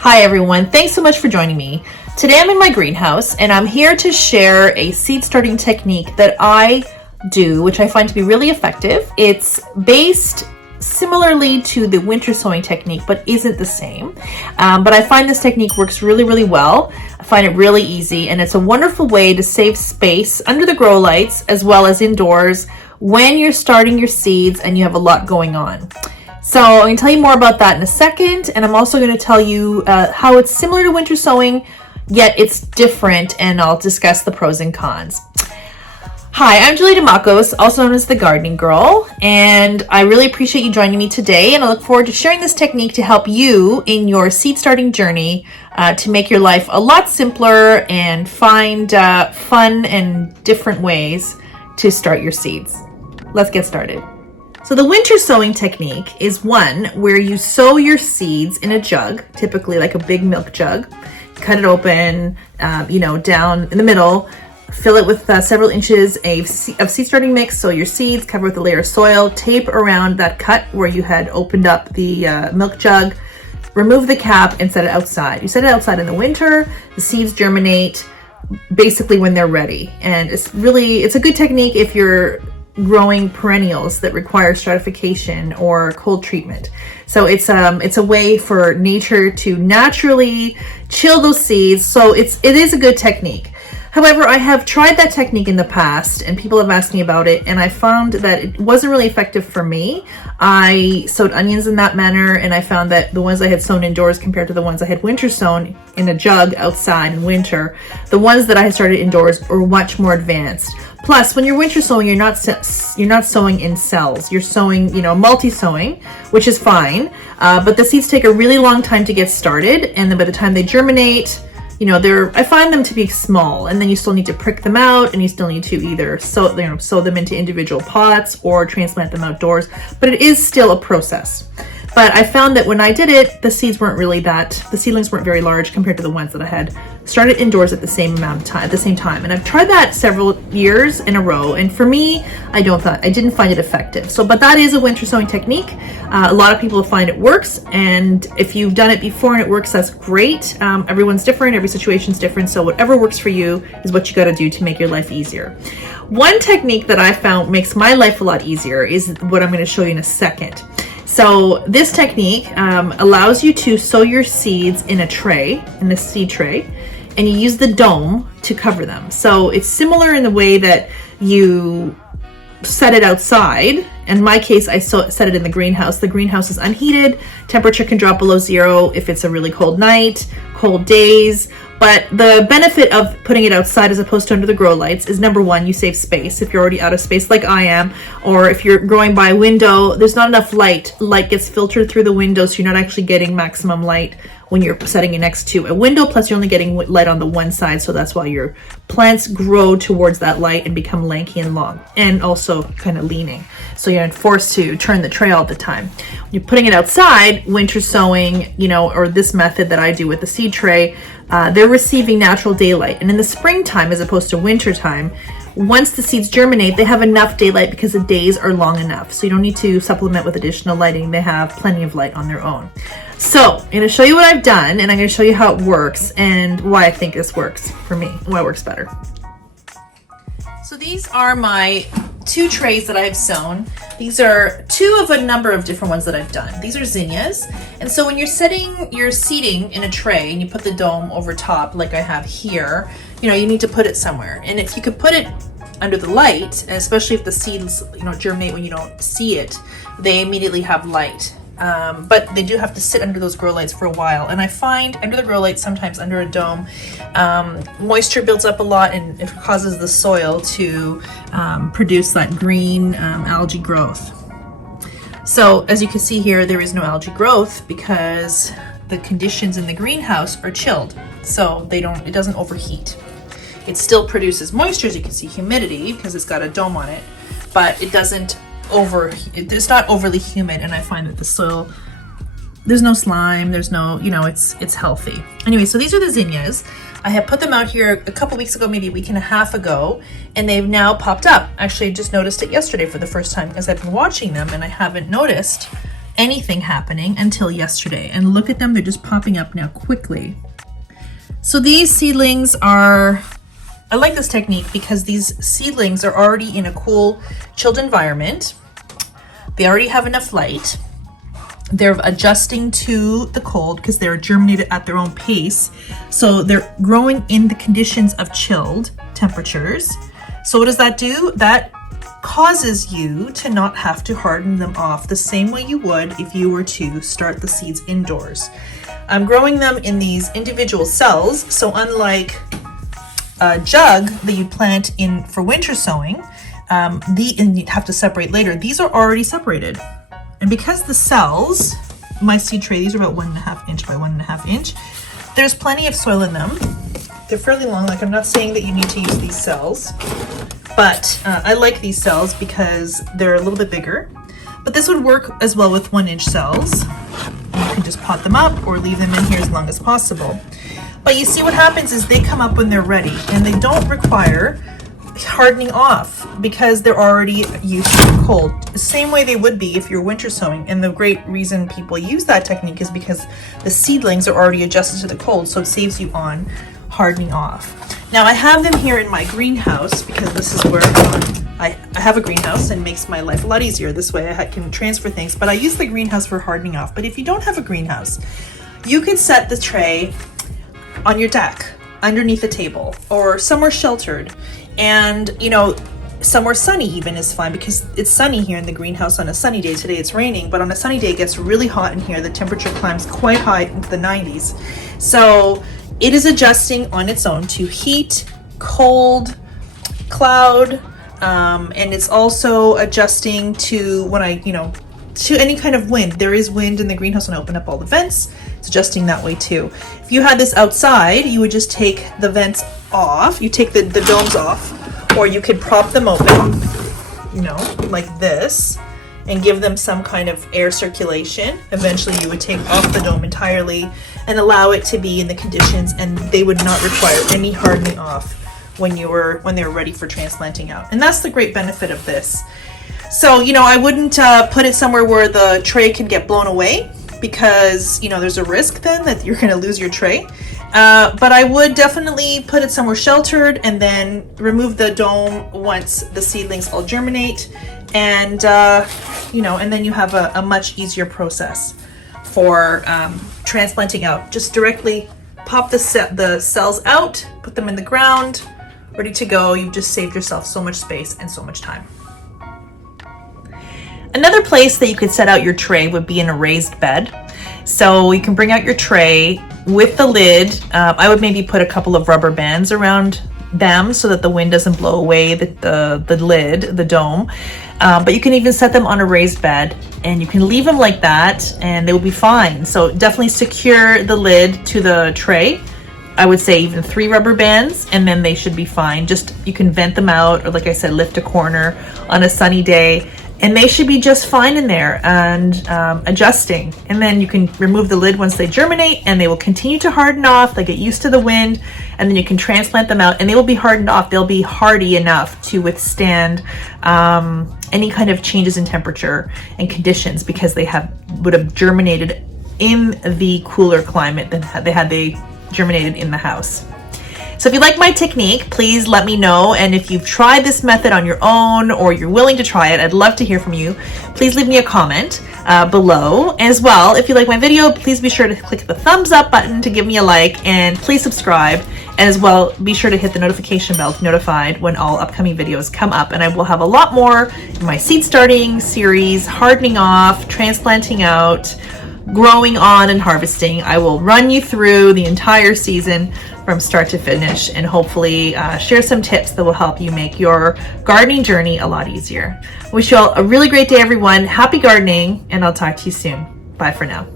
Hi everyone, thanks so much for joining me. Today I'm in my greenhouse and I'm here to share a seed starting technique that I do, which I find to be really effective. It's based similarly to the winter sowing technique, but isn't the same. But I find this technique works really well. I find it really easy, and it's a wonderful way to save space under the grow lights as well as indoors when you're starting your seeds and you have a lot going on. So I'm going to tell you more about that in a second, and I'm also going to tell you how it's similar to winter sowing, yet it's different, and I'll discuss the pros and cons. Hi, I'm Julie DeMacos, also known as the Gardening Girl, and I really appreciate you joining me today, and I look forward to sharing this technique to help you in your seed starting journey to make your life a lot simpler and find fun and different ways to start your seeds. Let's get started. So the winter sowing technique is one where you sow your seeds in a jug, typically like a big milk jug. Cut it open, down in the middle, fill it with several inches of seed starting mix. So your seeds, cover with a layer of soil, tape around that cut where you had opened up the milk jug, remove the cap and set it outside. You set it outside in the winter, the seeds germinate basically when they're ready. And it's a good technique if you're growing perennials that require stratification or cold treatment. So it's a way for nature to naturally chill those seeds. So it is a good technique. However, I have tried that technique in the past and people have asked me about it, and I found that it wasn't really effective for me. I sowed onions in that manner, and I found that the ones I had sown indoors compared to the ones I had winter sown in a jug outside in winter, the ones that I had started indoors were much more advanced. Plus, when you're winter sowing, you're not sowing in cells. You're sowing, multi-sowing, which is fine. But the seeds take a really long time to get started, and then by the time they germinate, I find them to be small, and then you still need to prick them out, and you still need to either sow them into individual pots or transplant them outdoors. But it is still a process. But I found that when I did it, the seedlings weren't very large compared to the ones that I had started indoors at the same time. And I've tried that several years in a row. And for me, I didn't find it effective. But that is a winter sowing technique. A lot of people find it works. And if you've done it before and it works, that's great. Everyone's different. Every situation's different. So whatever works for you is what you got to do to make your life easier. One technique that I found makes my life a lot easier is what I'm going to show you in a second. So this technique allows you to sow your seeds in a seed tray, and you use the dome to cover them. So it's similar in the way that you set it outside. In my case, I set it in the greenhouse. The greenhouse is unheated. Temperature can drop below zero if it's a really cold night, cold days. But the benefit of putting it outside as opposed to under the grow lights is, number one, you save space if you're already out of space like I am, or if you're growing by a window, there's not enough light. Light gets filtered through the window, so you're not actually getting maximum light when you're setting it next to a window, plus you're only getting light on the one side, so that's why your plants grow towards that light and become lanky and long, and also kind of leaning. So you're forced to turn the tray all the time. When you're putting it outside, winter sowing, or this method that I do with the seed tray, they're receiving natural daylight. And in the springtime, as opposed to winter time, once the seeds germinate, they have enough daylight because the days are long enough. So you don't need to supplement with additional lighting. They have plenty of light on their own. So I'm going to show you what I've done, and I'm going to show you how it works and why I think this works for me, why it works better. So these are my 2 trays that I've sown. These are 2 of a number of different ones that I've done. These are zinnias. And so when you're setting your seeding in a tray and you put the dome over top like I have here, you need to put it somewhere. And if you could put it under the light, especially if the seeds germinate when you don't see it, they immediately have light. But they do have to sit under those grow lights for a while. And I find under the grow lights, sometimes under a dome, moisture builds up a lot and it causes the soil to produce that green algae growth. So as you can see here, there is no algae growth because the conditions in the greenhouse are chilled. So it doesn't overheat. It still produces moisture, as you can see, humidity, because it's got a dome on it, but it doesn't it's not overly humid, and I find that the soil, there's no slime, there's no, it's healthy. Anyway, so these are the zinnias. I have put them out here a couple weeks ago, maybe a week and a half ago, and they've now popped up. Actually, I just noticed it yesterday for the first time because I've been watching them and I haven't noticed anything happening until yesterday. And look at them, they're just popping up now quickly. So these seedlings are, I like this technique because these seedlings are already in a cool, chilled environment. They already have enough light. They're adjusting to the cold because they're germinated at their own pace. So they're growing in the conditions of chilled temperatures. So what does that do? That causes you to not have to harden them off the same way you would if you were to start the seeds indoors. I'm growing them in these individual cells. So unlike a jug that you plant in for winter sowing, and you have to separate later, these are already separated. And because the cells, my seed tray, these are about 1.5 inch by 1.5 inch, there's plenty of soil in them. They're fairly long, like I'm not saying that you need to use these cells, but I like these cells because they're a little bit bigger. But this would work as well with 1-inch cells. You can just pot them up or leave them in here as long as possible. But you see what happens is they come up when they're ready, and they don't require hardening off because they're already used to the cold, the same way they would be if you're winter sowing. And the great reason people use that technique is because the seedlings are already adjusted to the cold, so it saves you on hardening off. Now I have them here in my greenhouse because this is where I have a greenhouse and makes my life a lot easier. This way I can transfer things, but I use the greenhouse for hardening off. But if you don't have a greenhouse, you could set the tray on your deck, underneath a table, or somewhere sheltered. And, you know, somewhere sunny even is fine because it's sunny here in the greenhouse on a sunny day. Today it's raining, but on a sunny day it gets really hot in here. The temperature climbs quite high into the 90s. So it is adjusting on its own to heat, cold, cloud, and it's also adjusting to when to any kind of wind. There is wind in the greenhouse when I open up all the vents. It's adjusting that way too. If you had this outside, you would just take the vents off. You take the domes off, or you could prop them open, like this, and give them some kind of air circulation. Eventually you would take off the dome entirely and allow it to be in the conditions, and they would not require any hardening off when they were ready for transplanting out. And that's the great benefit of this. So, I wouldn't put it somewhere where the tray can get blown away because, there's a risk then that you're going to lose your tray. But I would definitely put it somewhere sheltered and then remove the dome once the seedlings all germinate. And, and then you have a much easier process for transplanting out. Just directly pop the cells out, put them in the ground, ready to go. You've just saved yourself so much space and so much time. Another place that you could set out your tray would be in a raised bed. So you can bring out your tray with the lid. I would maybe put a couple of rubber bands around them so that the wind doesn't blow away the lid, the dome. But you can even set them on a raised bed and you can leave them like that and they will be fine. So definitely secure the lid to the tray. I would say even 3 rubber bands and then they should be fine. Just you can vent them out, or like I said, lift a corner on a sunny day. And they should be just fine in there and adjusting. And then you can remove the lid once they germinate and they will continue to harden off. They get used to the wind and then you can transplant them out and they will be hardened off. They'll be hardy enough to withstand any kind of changes in temperature and conditions because they would have germinated in the cooler climate than had they germinated in the house. So if you like my technique, please let me know. And if you've tried this method on your own or you're willing to try it, I'd love to hear from you. Please leave me a comment below. As well, if you like my video, please be sure to click the thumbs up button to give me a like, and please subscribe. And as well, be sure to hit the notification bell to be notified when all upcoming videos come up. And I will have a lot more in my seed starting series, hardening off, transplanting out, growing on, and harvesting. I will run you through the entire season from start to finish and hopefully share some tips that will help you make your gardening journey a lot easier. I wish you all a really great day, everyone. Happy gardening, and I'll talk to you soon. Bye for now.